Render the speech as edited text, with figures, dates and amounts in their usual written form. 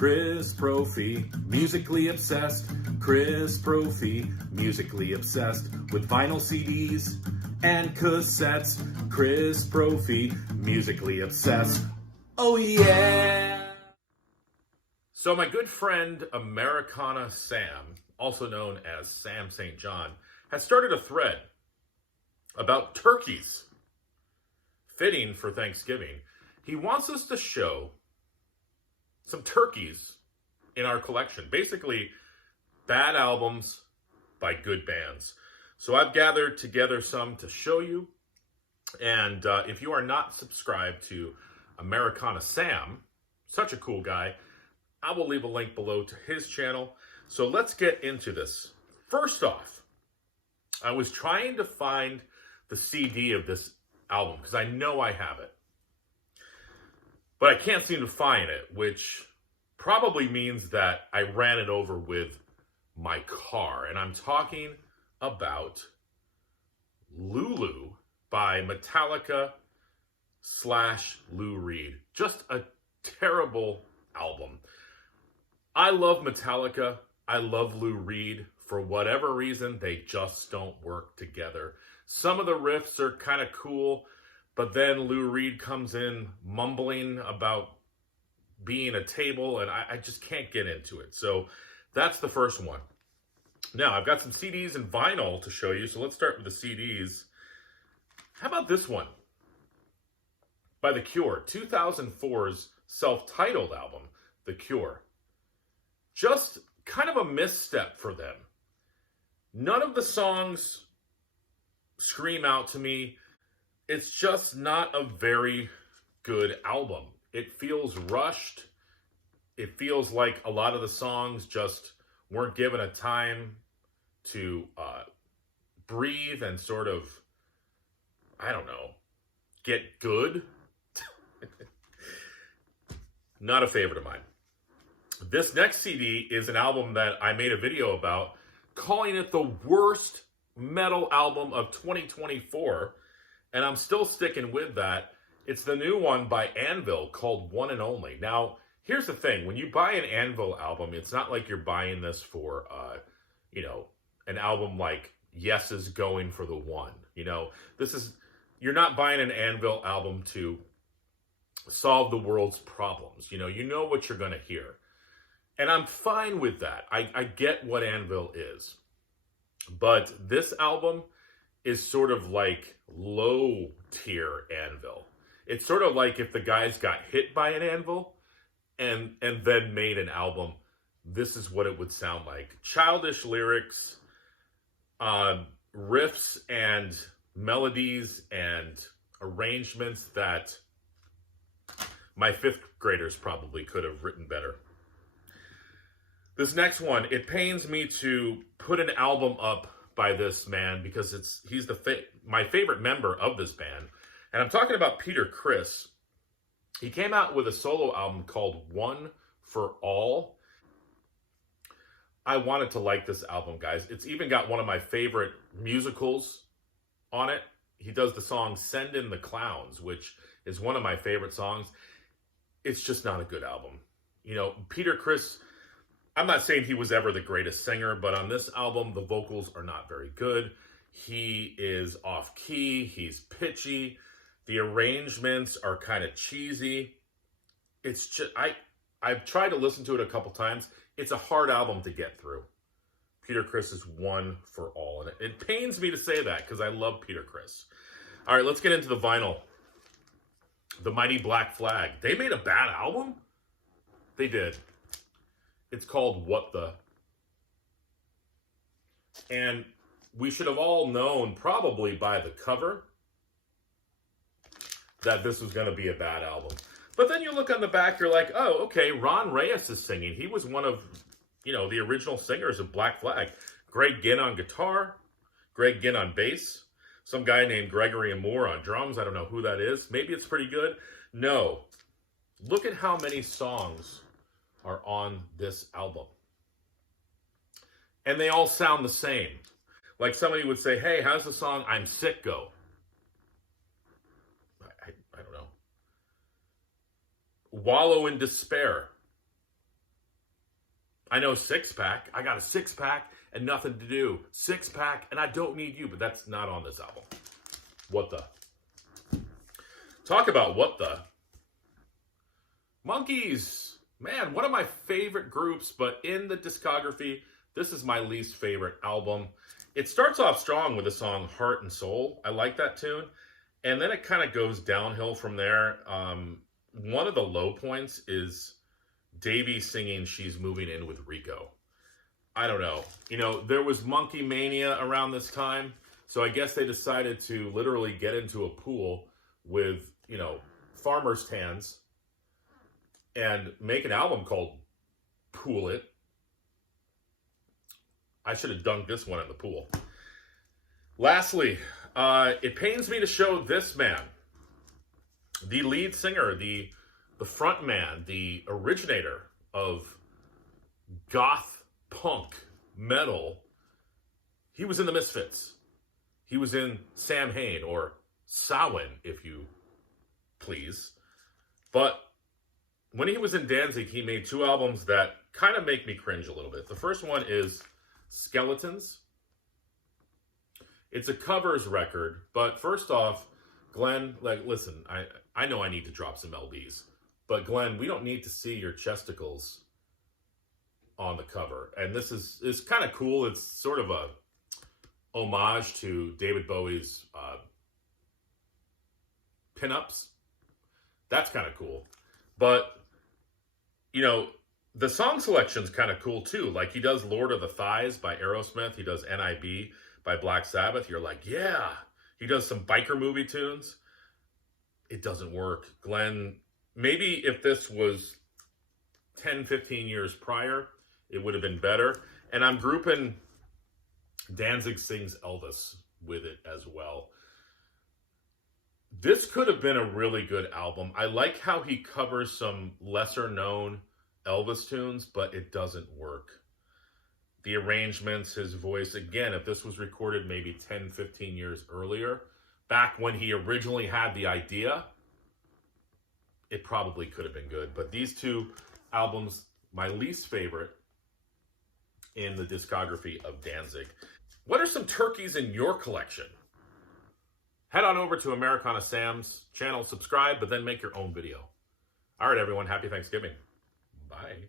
Criss Profi, musically obsessed. Criss Profi, musically obsessed. With vinyl CDs and cassettes. Criss Profi, musically obsessed. Oh yeah! So my good friend Americana Sam, also known as Sam St. John, has started a thread about turkeys. Fitting for Thanksgiving. He wants us to show some turkeys in our collection. Basically, bad albums by good bands. So I've gathered together some to show you. And if you are not subscribed to Americana Sam, such a cool guy, I will leave a link below to his channel. So let's get into this. First off, I was trying to find the CD of this album because I know I have it. But I can't seem to find it, which probably means that I ran it over with my car. And I'm talking about Lulu by Metallica / Lou Reed. Just a terrible album. I love Metallica. I love Lou Reed. For whatever reason, they just don't work together. Some of the riffs are kind of cool, but then Lou Reed comes in mumbling about being a table, and I just can't get into it. So that's the first one. Now, I've got some CDs and vinyl to show you, so let's start with the CDs. How about this one? By The Cure, 2004's self-titled album, The Cure. Just kind of a misstep for them. None of the songs scream out to me. It's just not a very good album. It feels rushed. It feels like a lot of the songs just weren't given a time to breathe and sort of, I don't know, get good. Not a favorite of mine. This next CD is an album that I made a video about, calling it the worst metal album of 2024. And I'm still sticking with that. It's the new one by Anvil called One and Only. Now, here's the thing. When you buy an Anvil album, it's not like you're buying this for, an album like Yes Is Going for the One. You're not buying an Anvil album to solve the world's problems. You know what you're going to hear. And I'm fine with that. I get what Anvil is. But this album is sort of like low-tier Anvil. It's sort of like if the guys got hit by an anvil and then made an album, this is what it would sound like. Childish lyrics, riffs and melodies and arrangements that my fifth graders probably could have written better. This next one, it pains me to put an album up by this man because he's my favorite member of this band. And I'm talking about Peter Criss. He came out with a solo album called One for All. I wanted to like this album, guys. It's even got one of my favorite musicals on it. He does the song Send in the Clowns, which is one of my favorite songs. It's just not a good album. Peter Criss, I'm not saying he was ever the greatest singer, but on this album, the vocals are not very good. He is off key. He's pitchy. The arrangements are kind of cheesy. It's just, I've tried to listen to it a couple times. It's a hard album to get through. Peter Criss is One for All. And it pains me to say that because I love Peter Criss. All right, let's get into the vinyl. The Mighty Black Flag. They made a bad album? They did. It's called What The. And we should have all known, probably by the cover, that this was going to be a bad album. But then you look on the back, you're like, oh, okay, Ron Reyes is singing. He was one of, the original singers of Black Flag. Greg Ginn on guitar, Greg Ginn on bass, some guy named Gregory Moore on drums. I don't know who that is. Maybe it's pretty good. No. Look at how many songs are on this album. And they all sound the same. Like somebody would say, hey, how's the song I'm Sick go? I don't know. Wallow in Despair. I know Six Pack. I got a six pack and nothing to do. Six pack and I don't need you, but that's not on this album. What the? Talk about what the? Monkees. Man, one of my favorite groups, but in the discography, this is my least favorite album. It starts off strong with the song Heart and Soul. I like that tune. And then it kind of goes downhill from there. One of the low points is Davey singing She's Moving In with Rico. I don't know. You know, there was Monkey Mania around this time. So I guess they decided to literally get into a pool with, you know, farmer's tans and make an album called Pool It. I should have dunked this one in the pool. Lastly, it pains me to show this man, the lead singer, the front man, the originator of goth punk metal. He was in the Misfits. He was in Sam Hain, or Samhain, if you please. But when he was in Danzig, he made two albums that kind of make me cringe a little bit. The first one is Skeletons. It's a covers record, but first off, Glenn, like, listen, I know I need to drop some LBs, but Glenn, we don't need to see your chesticles on the cover. And this is kind of cool. It's sort of a homage to David Bowie's pinups. That's kind of cool. But, you know, the song selection's kind of cool too. Like, he does Lord of the Thighs by Aerosmith. He does NIB by Black Sabbath. You're like, yeah. He does some biker movie tunes. It doesn't work. Glenn, maybe if this was 10, 15 years prior, it would have been better. And I'm grouping Danzig Sings Elvis with it as well. This could have been a really good album. I like how he covers some lesser known Elvis tunes, but it doesn't work. The arrangements, his voice, again, if this was recorded maybe 10, 15 years earlier, back when he originally had the idea, it probably could have been good. But these two albums, my least favorite in the discography of Danzig. What are some turkeys in your collection? Head on over to Americana Sam's channel, subscribe, but then make your own video. All right, everyone, happy Thanksgiving. Bye.